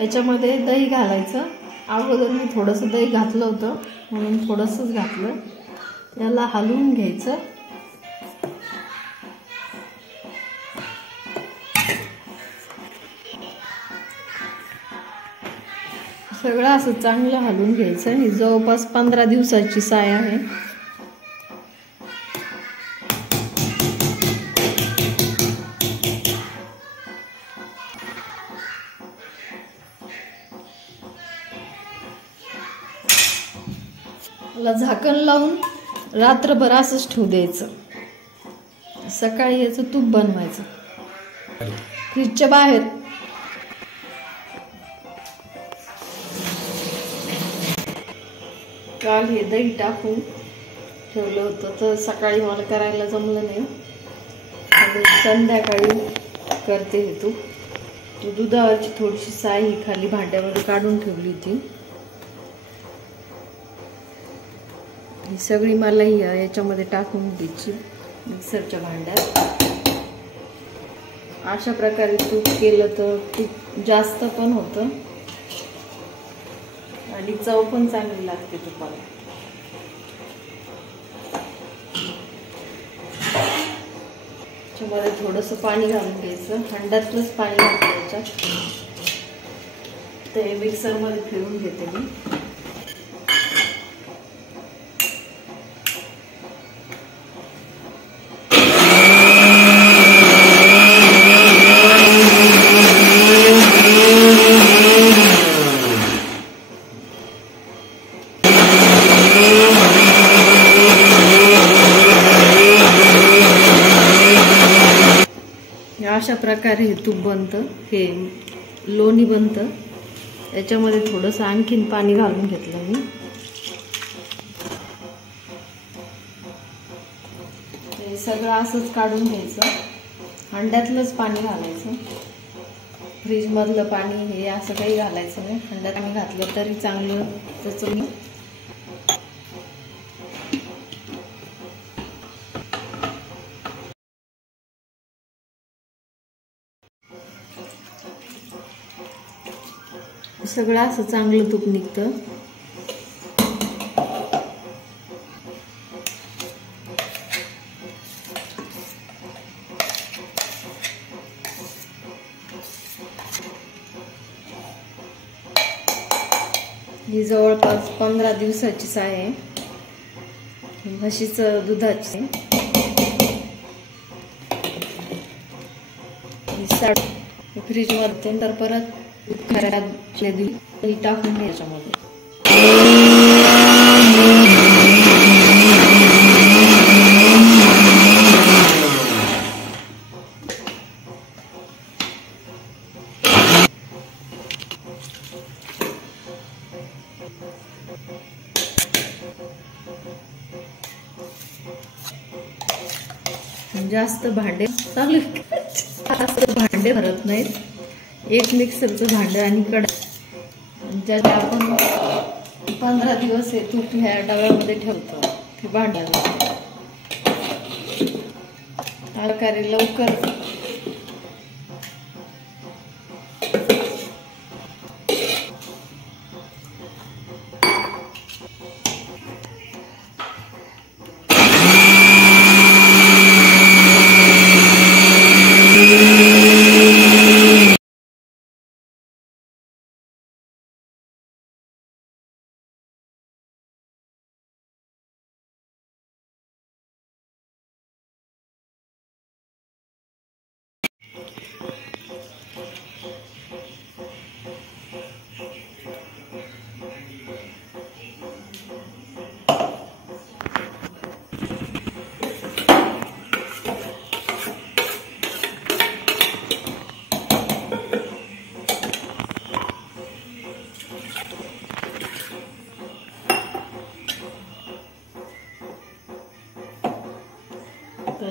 याच्यामध्ये दही घालायचं। अगोदर मी थोडंसं दही घातलं होतं म्हणून थोडंसंच घातलं। याला हलवून घ्यायचं। सगळं असं चांगलं हलवून घ्यायचं। ही जवळपास 15 दिवसाची साय आहे। याला झाकण लावून रात्रभर असंच ठेवू द्यायचं। सकाळी याचं तूप बनवायचं फ्रीजच्या बाहेर। काल हे दही टाकून ठेवलं होतं तर सकाळी मला करायला जमलं नाही, संध्याकाळी करते हे तूप। दुधावरची थोडीशी साय ही खाली भांड्यामध्ये काढून ठेवली होती। ही सगळी मलाई याच्यामध्ये टाकून द्यायची मिक्सरच्या भांड्यात। अशा प्रकारे तूप केलं तर तूप जास्त पण होतं आणि चव पण चांगली लागते तुपाला। त्याच्यामध्ये थोडंसं पाणी घालून घ्यायचं। हंड्यातलंच पाणी घालायचं याच्यात। ते मिक्सरमध्ये फिरवून घेते मी। अशा प्रकारे हे तूप बनतं, हे लोणी बनतं। याच्यामध्ये थोडंसं आणखीन पाणी घालून घेतलं मी। हे सगळं असंच काढून घ्यायचं। हंड्यातलंच पाणी घालायचं। फ्रीजमधलं पाणी हे असं काही घालायचं नाही। हंड्यात पाणी घातलं तरी चांगलं त्याचं मी सगळं असं चांगलं तूप निघतं। ही जवळपास 15 दिवसाची साय आहे। म्हशीचं दुधाची फ्रीज मध्ये नंतर परत टाकून घ्यायच्यामध्ये। जास्त भांडे चालू जास्त भांडे भरत नाहीत। एक मिक्सरचं भांडं आणि कढई ज्यात आपण 15 दिवस हे तूप ह्या डब्यामध्ये ठेवतो ते भांड्याला प्रकारे लवकर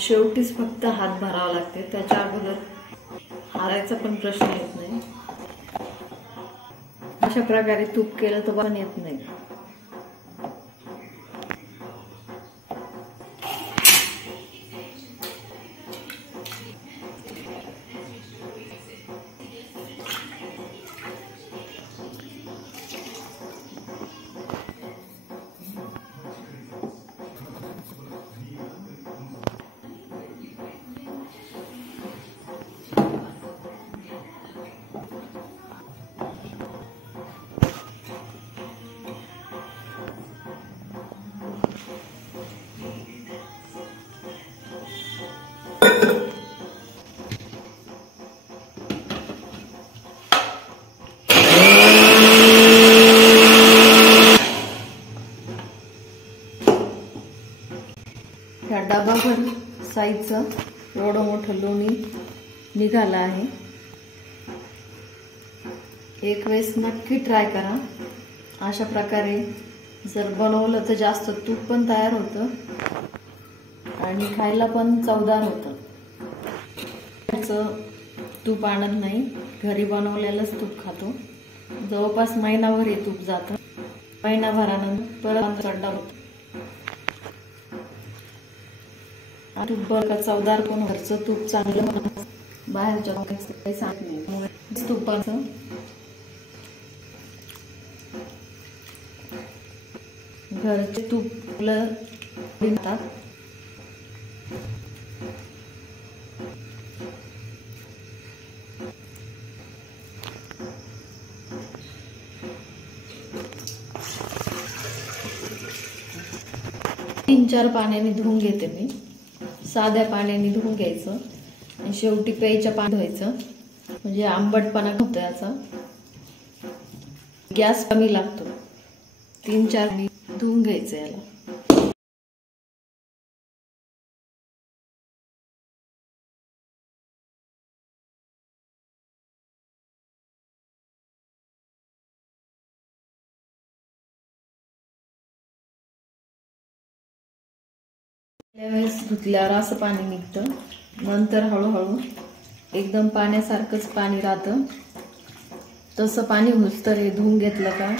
शेवटीच फक्त हात भरावा लागते, त्याच्या अगोदर हारायचा पण प्रश्न येत नाही। अशा प्रकारे तूप केलं तर पण येत नाही। गाईचं एवढं मोठं लोणी निघालं आहे। एक वेळेस नक्की ट्राय करा। अशा प्रकारे जर बनवलं तर जास्त तूप पण तयार होतं आणि खायला पण चवदार होतं। तूप आणत नाही, घरी बनवलेलंच तूप खातो। जवळपास महिनाभर हे तूप जातं, महिनाभरानंतर परत चड्डा होतो। तूप बरं चवदार पण घरचं तूप चांगलं बनवतं, बाहेरच्या काही सांगत नाही। तुपाचं घरचे तूप विकतात। तीन चार पाण्याने धुवून घेते मी। साध्या पाण्याने धुवून घ्यायचं आणि शेवटी प्यायच्या पाण्यात धुवायचं, म्हणजे आंबटपणा होतो याचा, गॅस कमी लागतो। 3-4 धुवून घ्यायचं याला। त्यावेळेस धुतल्यावर असं पाणी निघतं, नंतर हळूहळू एकदम पाण्यासारखंच पाणी राहतं। तसं पाणी घुसतं हे धुवून घेतलं का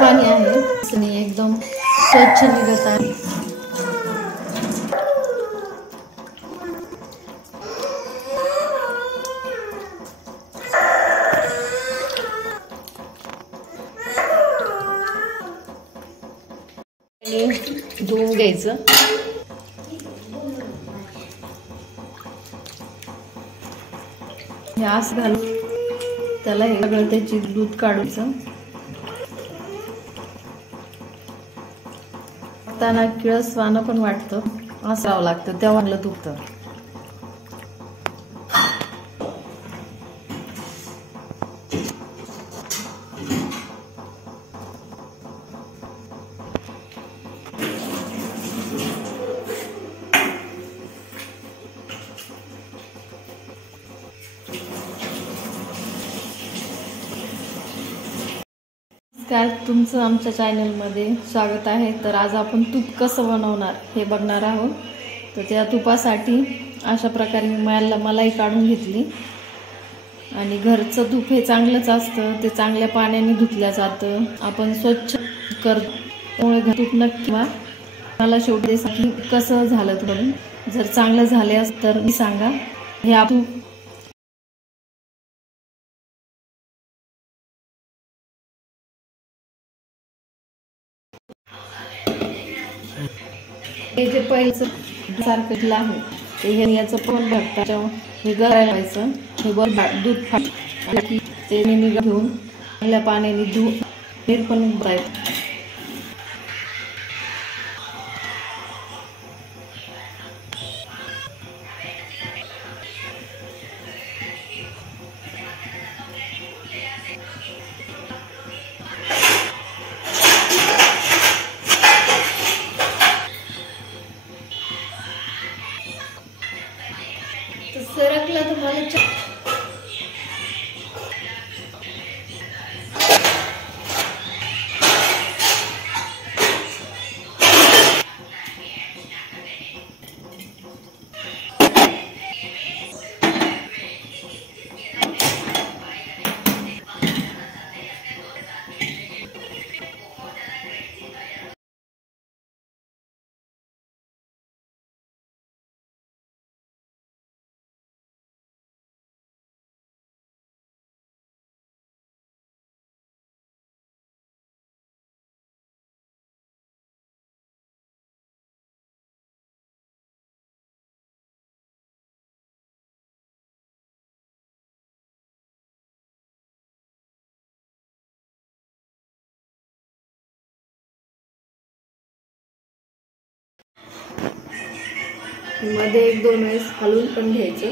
पाणी आहे एकदम स्वच्छ निघत आहे। धुवून घ्यायचं, हे असं घालून त्याला हे सगळं त्याची दूध काढायचं। त्यांना किळसवाणं पण वाटतं, असं राहावं लागतं, तेव्हा आपलं दुखतं। नमस्कार, तुमचं आमच्या चॅनलमध्ये स्वागत आहे। तर आज आपण तूप कसं बनवणार हे बघणार आहोत। तर त्या तुपासाठी अशा प्रकारे मी मलाई काढून घेतली आणि घरचं तूप हे चांगलंच असतं, ते चांगल्या पाण्याने धुतलं जातं, आपण स्वच्छ करतो, त्यामुळे तूप नक्की मला शेवटी कसं झालं तुम्ही जर चांगलं झाले तर मी सांगा। हे आपण हे जे पहिलं सारखं आहे ते याचं पण भरताच्या हे गळायचं, हे दूध फाटलं ते घेऊन चांगल्या पाण्याने धुवून पण भरायचं। सरकला तुम्हाला मध्ये 1-2 वेळेस हलवून पण घ्यायचं,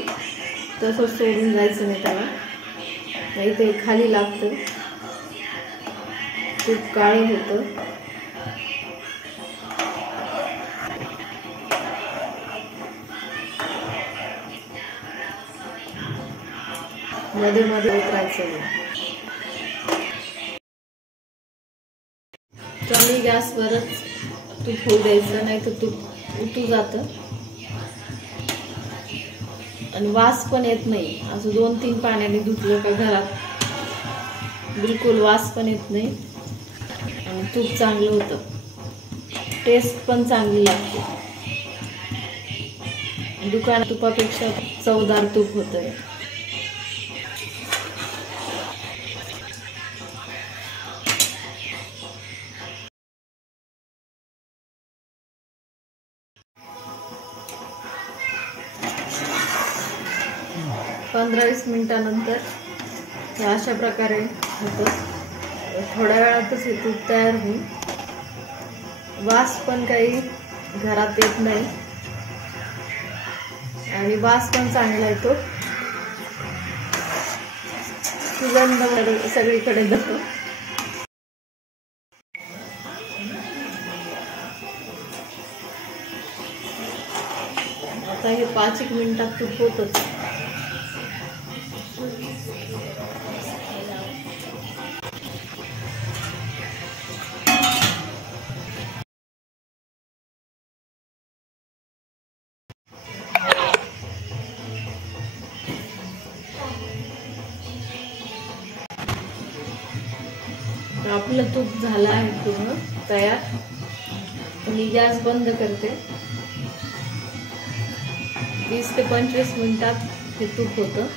तसंच सोडून जायचं नाही त्याला, नाही ते खाली लागतं, तूप काळं होतं. मध्ये मध्ये उतरायचं नाही. कमी गॅसवरच तूप होऊ द्यायचं, नाही तर तूप उतू जातं आणि वास पण येत नाही. असं 2-3 पाण्याने धुतलं का घरात बिलकुल वास पण येत नाही आणि तूप चांगलं होतं, टेस्ट पण चांगली लागते. दुकान तुपापेक्षा चवदार तूप होतं. पंधरा 20 मिनिटानंतर हे अशा प्रकारे होतं. थोड्या वेळातच हे तूप तयार होईल. वास पण काही घरात येत नाही आणि वास पण चांगला येतो, सुगंध सगळीकडे जातो. आता हे 5-1 मिनिटात तूप होतच. आपलं तूप झालं आहे पूर्ण तयार. मी गॅस बंद करते. 20 ते 25 मिनिटात हे तूप होतं.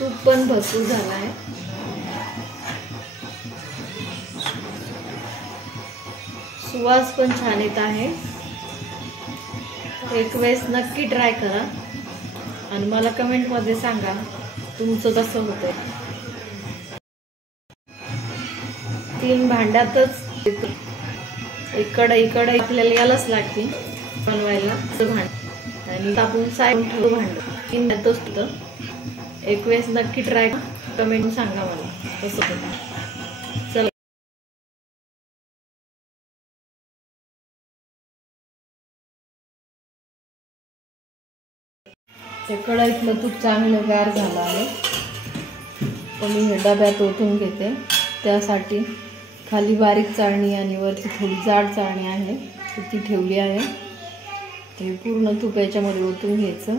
तूप पण भरपूर झालं आहे. सुवास पण छान येत आहे. एक वेळेस नक्की ट्राय करा आणि मला कमेंटमध्ये सांगा तुमचं कसं होतंय. 3 भांड्यातच एक कढई आपल्याला यालाच लागते बनवायला भांड, आणि आपण साईड ठेवू भांड 3 भांड्यातच होतं. एक वेळेस नक्की ट्राय कमेंट सांगा मला कसं होतं. चला, ते कढईतलं तूप चांगलं गार झालं आहे. तर मी हे डब्यात ओतून घेते. त्यासाठी खाली बारीक चाळणी आणि वरची थोडी जाड चाळणी आहे, ती ठेवली आहे. ते पूर्ण तूप याच्यामध्ये ओतून घ्यायचं.